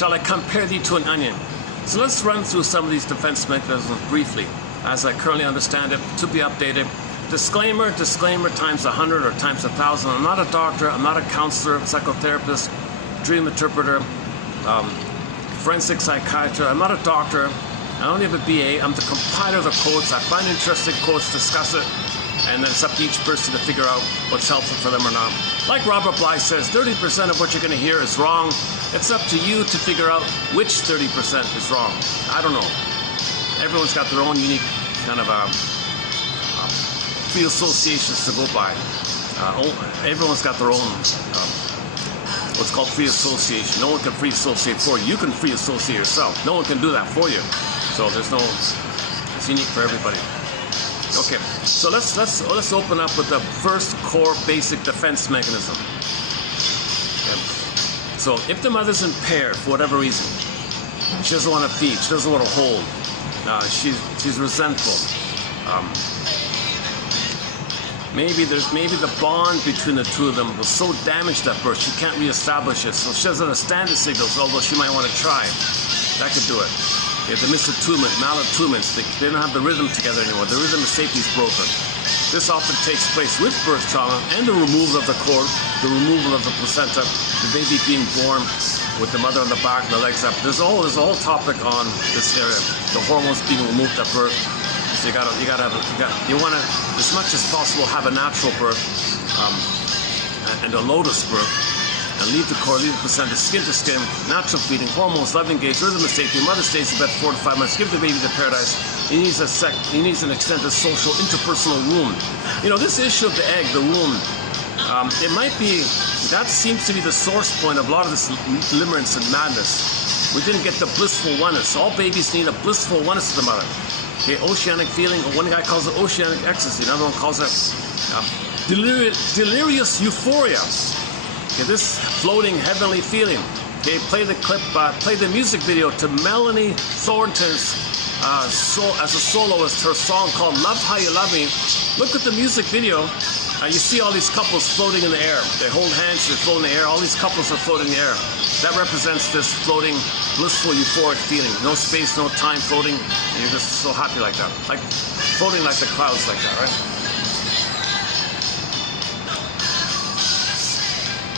Shall I compare thee to an onion? So let's run through some of these defense mechanisms briefly, as I currently understand it, to be updated. Disclaimer, disclaimer times 100 or times 1,000. I'm not a doctor, I'm not a counselor, psychotherapist, dream interpreter, forensic psychiatrist. I'm not a doctor. I only have a BA. I'm the compiler of the quotes. I find interesting quotes, discuss it, and then it's up to each person to figure out what's helpful for them or not. Like Robert Bly says, 30% of what you're going to hear is wrong. It's up to you to figure out which 30% is wrong. I don't know. Everyone's got their own unique kind of free associations to go by. Everyone's got their own what's called free association. No one can free associate for you. You can free associate yourself. No one can do that for you. So it's unique for everybody. Okay, so let's open up with the first core basic defense mechanism. Okay. So if the mother's impaired for whatever reason, she doesn't want to feed, she doesn't want to hold, she's resentful. Maybe the bond between the two of them was so damaged at birth she can't reestablish it, so she doesn't understand the signals, although she might want to try. That could do it. They have the misattunement, malattunements, they don't have the rhythm together anymore. The rhythm of safety is broken. This often takes place with birth trauma and the removal of the cord, the removal of the placenta, the baby being born with the mother on the back and the legs up. There's a whole topic on this area. The hormones being removed at birth. So you want to, as much as possible, have a natural birth and a lotus birth. And leave the cord, leave the placenta, skin to skin, natural feeding, hormones, love engaged, rhythm of safety. Mother stays in bed 4 to 5 months. Give the baby the paradise. He needs an extended social, interpersonal womb. You know, this issue of the egg, the womb, it might be, that seems to be the source point of a lot of this limerence and madness. We didn't get the blissful oneness. All babies need a blissful oneness of the mother. Okay, oceanic feeling, one guy calls it oceanic ecstasy, another one calls it delirious euphoria. Okay, this floating heavenly feeling. Okay, play the clip, play the music video to Melanie Thornton's as a soloist, her song called Love How You Love Me. Look at the music video. You see all these couples floating in the air. They hold hands, they float in the air. All these couples are floating in the air. That represents this floating, blissful, euphoric feeling. No space, no time, floating. And you're just so happy like that. Like floating like the clouds like that, right?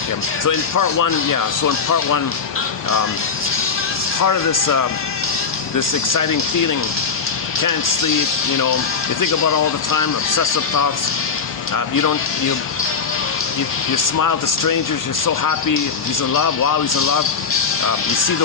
Yeah. So in part one, part of this this exciting feeling, can't sleep, you know, you think about it all the time, obsessive thoughts. You smile to strangers, you're so happy, he's in love, wow, he's in love. You see the